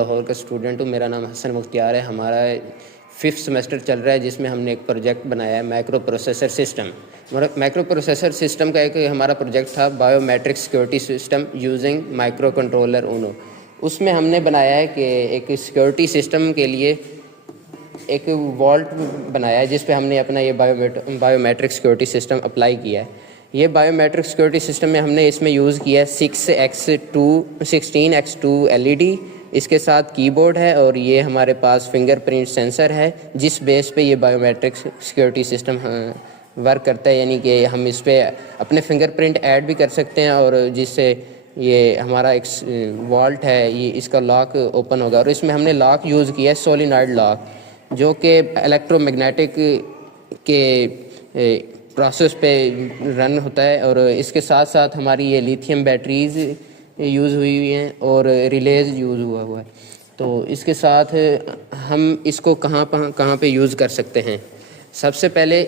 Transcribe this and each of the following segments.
लाहौर का स्टूडेंट हूँ। मेरा नाम हसन मुख्तियार है। हमारा 5th सेमेस्टर चल रहा है जिसमें हमने एक प्रोजेक्ट बनाया है micro processor system. Micro processor system का एक हमारा प्रोजेक्ट था biometric security system using micro controller Uno. उसमें हमने बनाया है कि एक सिक्योरिटी सिस्टम के लिए एक वॉल्ट बनाया है जिस पे हमने अपना ये बायोमेट्रिक सिक्योरिटी सिस्टम अप्लाई किया है। ये बायोमेट्रिक सिक्योरिटी सिस्टम में हमने इसमें यूज़ किया है 16x2 LED। इसके साथ कीबोर्ड है और ये हमारे पास फिंगरप्रिंट सेंसर है जिस बेस पे ये बायोमेट्रिक सिक्योरिटी सिस्टम वर्क करता है, यानी कि हम इस पर अपने फिंगरप्रिंट ऐड भी कर सकते हैं और जिससे ये हमारा एक वॉल्ट है ये इसका लॉक ओपन होगा। और इसमें हमने लॉक यूज़ किया है सोलिनॉइड लॉक जो कि इलेक्ट्रोमैग्नेटिक के प्रोसेस पे रन होता है। और इसके साथ साथ हमारी ये लिथियम बैटरीज यूज़ हुई हैं और रिलेज यूज़ हुआ है। तो इसके साथ हम इसको कहाँ पे यूज़ कर सकते हैं। सबसे पहले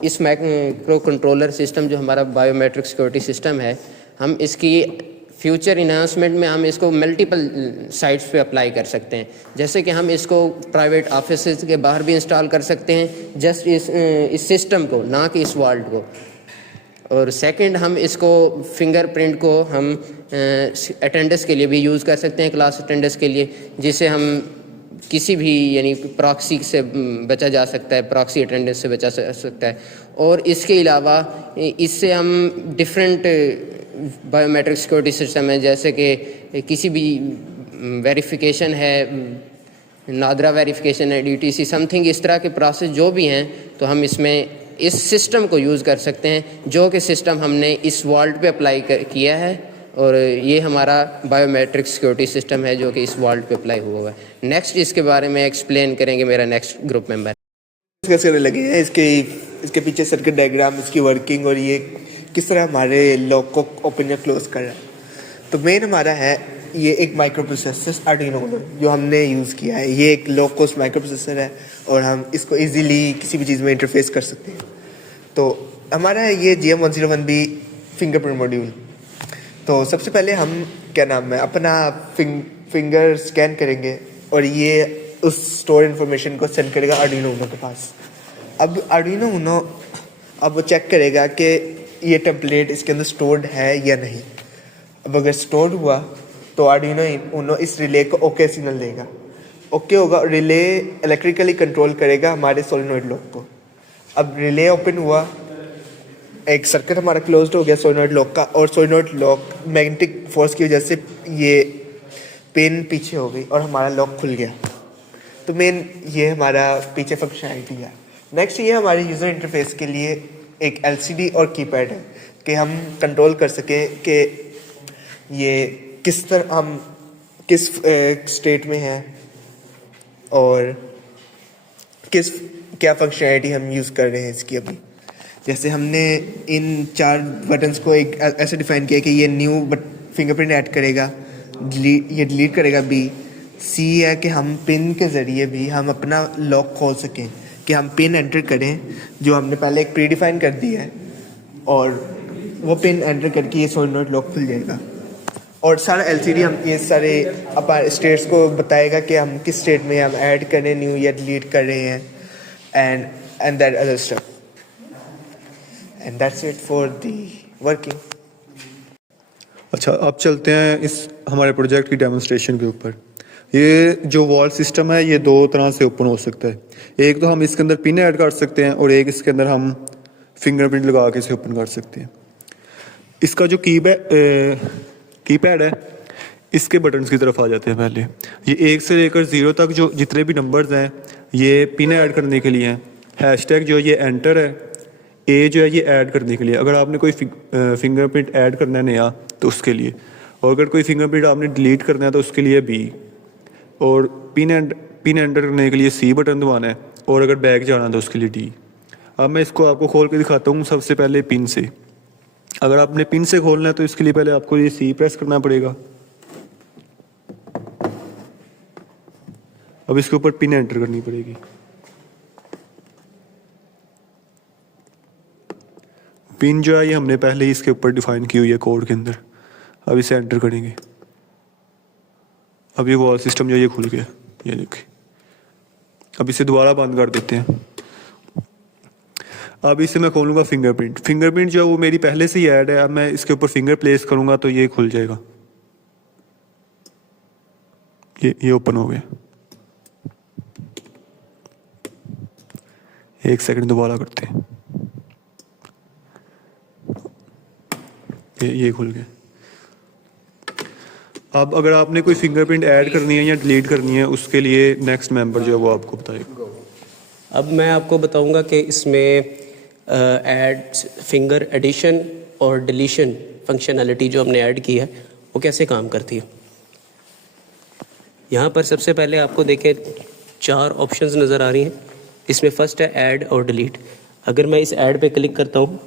इस माइक्रो कंट्रोलर सिस्टम जो हमारा बायोमेट्रिक सिक्योरिटी सिस्टम है, हम इसकी फ्यूचर इन्हांसमेंट में हम इसको मल्टीपल साइट्स पे अप्लाई कर सकते हैं। जैसे कि हम इसको प्राइवेट ऑफिस के बाहर भी इंस्टॉल कर सकते हैं जस्ट इस सिस्टम को, ना कि इस वॉल्ट को। और सेकंड, हम इसको फिंगरप्रिंट को हम अटेंडेंस के लिए भी यूज़ कर सकते हैं, क्लास अटेंडेंस के लिए, जिससे हम किसी भी यानी प्रॉक्सी से बचा जा सकता है, प्रॉक्सी अटेंडेंस से बचा सकता है। और इसके अलावा इससे हम डिफरेंट बायोमेट्रिक सिक्योरिटी सिस्टम है, जैसे कि किसी भी वेरिफिकेशन है, नादरा वेरिफिकेशन है, DTC समथिंग, इस तरह के प्रोसेस जो भी हैं, तो हम इसमें इस सिस्टम को यूज़ कर सकते हैं जो कि सिस्टम हमने इस वॉल्ट पे अप्लाई किया है। और ये हमारा बायोमेट्रिक सिक्योरिटी सिस्टम है जो कि इस वॉल्ट पे अप्लाई हुआ है। नेक्स्ट इसके बारे में एक्सप्लेन करेंगे मेरा नेक्स्ट ग्रुप मेंबर। डिस्कस करने लगे हैं इसके पीछे सर्किट डायग्राम, इसकी वर्किंग और ये किस तरह हमारे लॉक को ओपन या क्लोज कर रहा है। तो मेन हमारा है ये एक माइक्रो प्रोसेसर आर्डिनो जो हमने यूज़ किया है। ये एक लो कॉस्ट माइक्रो प्रोसेसर है और हम इसको इजीली किसी भी चीज़ में इंटरफेस कर सकते हैं। तो हमारा है ये GM101B फिंगरप्रिंट मॉड्यूल। तो सबसे पहले हम क्या नाम है अपना फिंगर स्कैन करेंगे और ये उस स्टोर इन्फॉर्मेशन को सेंड करेगा आर्डिनो ऊनो के पास। अब आर्डिनो ऊनो अब वो चेक करेगा कि ये टेम्पलेट इसके अंदर स्टोर्ड है या नहीं। अब अगर स्टोर्ड हुआ तो आर्डिनो ऊनो इस रिले को ओके सिग्नल देगा। ओके होगा, रिले इलेक्ट्रिकली कंट्रोल करेगा हमारे सोलिनॉइड लॉक को। अब रिले ओपन हुआ, एक सर्किट हमारा क्लोज्ड हो गया सोलिनॉइड लॉक का, और सोलिनॉइड लॉक मैग्नेटिक फोर्स की वजह से ये पिन पीछे हो गई और हमारा लॉक खुल गया। तो मेन ये हमारा पीछे फंक्शनैलिटी है। नेक्स्ट ये हमारे यूज़र इंटरफेस के लिए एक LCD और कीपैड है कि हम कंट्रोल कर सकें कि ये किस तरह हम किस स्टेट में हैं और क्या फंक्शनैलिटी हम यूज़ कर रहे हैं इसकी। अभी जैसे हमने इन 4 बटन्स को एक ऐसे डिफाइन किया कि ये न्यू फिंगरप्रिंट ऐड करेगा, ये डिलीट करेगा। C है कि हम पिन के ज़रिए भी हम अपना लॉक खोल सकें, कि हम पिन एंटर करें जो हमने पहले एक प्री डिफाइन कर दी है और वो पिन एंटर करके ये सोलिनॉइड लॉक खुल जाएगा। और सारा LCD हम ये सारे अपने स्टेट्स को बताएगा कि हम किस स्टेट में हम ऐड करें, न्यू या डिलीट कर रहे हैं, and that other stuff. And that's it for the working. अच्छा, अब चलते हैं इस हमारे प्रोजेक्ट की डेमोन्स्ट्रेशन के ऊपर। ये जो वॉल सिस्टम है ये 2 तरह से ओपन हो सकता है। एक तो हम इसके अंदर पिन ऐड कर सकते हैं और एक इसके अंदर हम फिंगरप्रिंट लगा के इसे ओपन कर सकते हैं। इसका जो कीपैड है इसके बटन्स की तरफ आ जाते हैं। पहले ये 1 से लेकर 0 तक जो जितने भी नंबर्स हैं ये पिन ऐड करने के लिए हैं। हैशटैग जो है ये एंटर है, ए जो है ये ऐड करने के लिए, अगर आपने कोई फिंगरप्रिंट ऐड करना है नया तो उसके लिए, और अगर कोई फिंगरप्रिंट आपने डिलीट करना है तो उसके लिए B, और पिन एंटर करने के लिए C बटन दबाना है, और अगर बैक जाना है तो उसके लिए D। अब मैं इसको आपको खोल के दिखाता हूँ। सबसे पहले पिन से, अगर आपने पिन से खोलना है तो इसके लिए पहले आपको ये C प्रेस करना पड़ेगा। अब इसके ऊपर पिन एंटर करनी पड़ेगी। पिन जो है ये हमने पहले ही इसके ऊपर डिफाइन की हुई है कोड के अंदर। अब इसे एंटर करेंगे। अब ये वॉल सिस्टम जो ये खुल गया, ये देखिए। अब इसे दोबारा बंद कर देते हैं। अब इसे मैं खोलूँगा फिंगरप्रिंट। फिंगरप्रिंट जो है वो मेरी पहले से ही ऐड है। अब मैं इसके ऊपर फिंगर प्लेस करूँगा तो ये खुल जाएगा। ये ओपन हो गया। एक सेकंड दोबारा करते हैं। ये खुल गया। अब अगर आपने कोई फिंगरप्रिंट ऐड करनी है या डिलीट करनी है, उसके लिए नेक्स्ट मेंबर जो है वो आपको बताएगा। अब मैं आपको बताऊंगा कि इसमें ऐड फिंगर एडिशन और डिलीशन फंक्शनैलिटी जो हमने ऐड की है वो कैसे काम करती है। यहाँ पर सबसे पहले आपको देखें 4 ऑप्शंस नज़र आ रही हैं। इसमें फर्स्ट है ऐड और डिलीट। अगर मैं इस ऐड पे क्लिक करता हूँ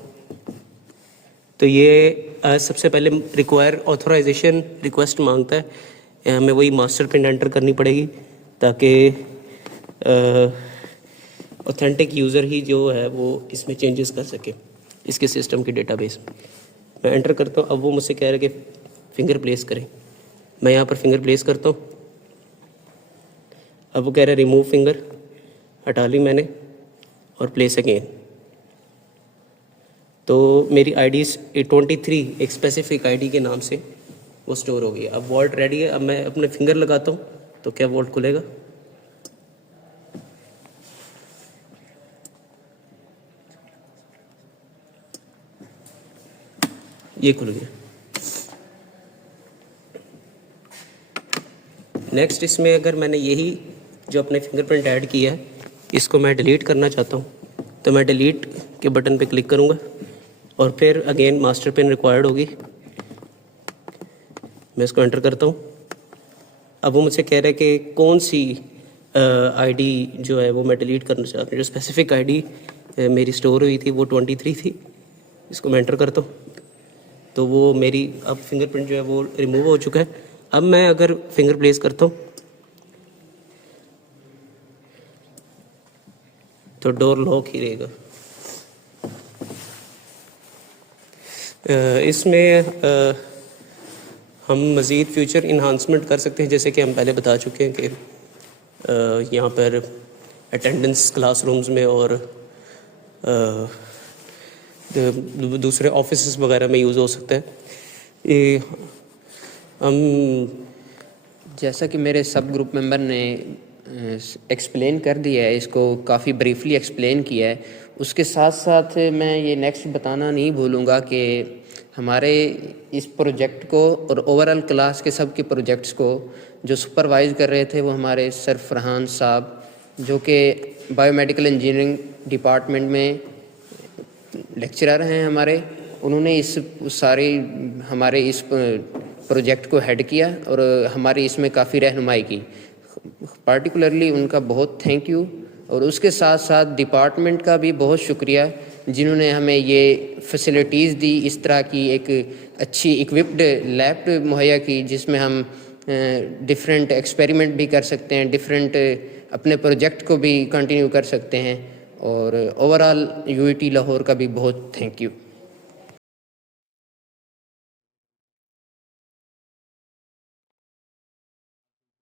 तो ये सबसे पहले रिक्वायर ऑथराइजेशन रिक्वेस्ट मांगता है। हमें वही मास्टर पिन एंटर करनी पड़ेगी ताकि ऑथेंटिक यूज़र ही जो है वो इसमें चेंजेस कर सके इसके सिस्टम के डेटाबेस में। मैं एंटर करता हूँ। अब वो मुझसे कह रहे हैं कि फिंगर प्लेस करें। मैं यहाँ पर फिंगर प्लेस करता हूँ। अब वो कह रहे हैं रिमूव फिंगर, हटा ली मैंने और प्लेस अगेन। तो मेरी आईडी 23 एक स्पेसिफिक आईडी के नाम से वो स्टोर हो गई। अब वॉल्ट रेडी है। अब मैं अपने फिंगर लगाता हूँ तो क्या वॉल्ट खुलेगा? ये खुल गया। नेक्स्ट इसमें अगर मैंने यही जो अपने फिंगरप्रिंट ऐड किया है इसको मैं डिलीट करना चाहता हूँ तो मैं डिलीट के बटन पे क्लिक करूँगा और फिर अगेन मास्टर पिन रिक्वायर्ड होगी। मैं इसको एंटर करता हूँ। अब वो मुझसे कह रहा है कि कौन सी आईडी जो है वो मैं डिलीट करना चाहता हूँ। जो स्पेसिफिक आईडी मेरी स्टोर हुई थी वो 23 थी। इसको मैं एंटर करता हूँ तो वो मेरी अब फिंगरप्रिंट जो है वो रिमूव हो चुका है। अब मैं अगर फिंगर प्लेस करता हूँ तो डोर लॉक ही रहेगा। इसमें हम मज़ीद फ्यूचर इन्हांसमेंट कर सकते हैं, जैसे कि हम पहले बता चुके हैं कि यहाँ पर अटेंडेंस क्लासरूम्स में और दूसरे ऑफिस वगैरह में यूज़ हो सकता है। ये हम जैसा कि मेरे सब ग्रुप मेंबर ने एक्सप्लेन कर दिया है, इसको काफ़ी ब्रीफली एक्सप्लेन किया है। उसके साथ साथ मैं ये नेक्स्ट बताना नहीं भूलूँगा कि हमारे इस प्रोजेक्ट को और ओवरऑल क्लास के सब के प्रोजेक्ट्स को जो सुपरवाइज़ कर रहे थे वो हमारे सर फरहान साहब, जो कि बायोमेडिकल इंजीनियरिंग डिपार्टमेंट में लेक्चरर हैं हमारे। उन्होंने इस सारे हमारे इस प्रोजेक्ट को हेड किया और हमारी इसमें काफ़ी रहनुमाई की। पार्टिकुलरली उनका बहुत थैंक यू। और उसके साथ साथ डिपार्टमेंट का भी बहुत शुक्रिया जिन्होंने हमें ये फैसिलिटीज़ दी, इस तरह की एक अच्छी इक्विप्ड लैब मुहैया की जिसमें हम डिफरेंट एक्सपेरिमेंट भी कर सकते हैं, डिफरेंट अपने प्रोजेक्ट को भी कंटिन्यू कर सकते हैं। और ओवरऑल यूईटी लाहौर का भी बहुत थैंक यू।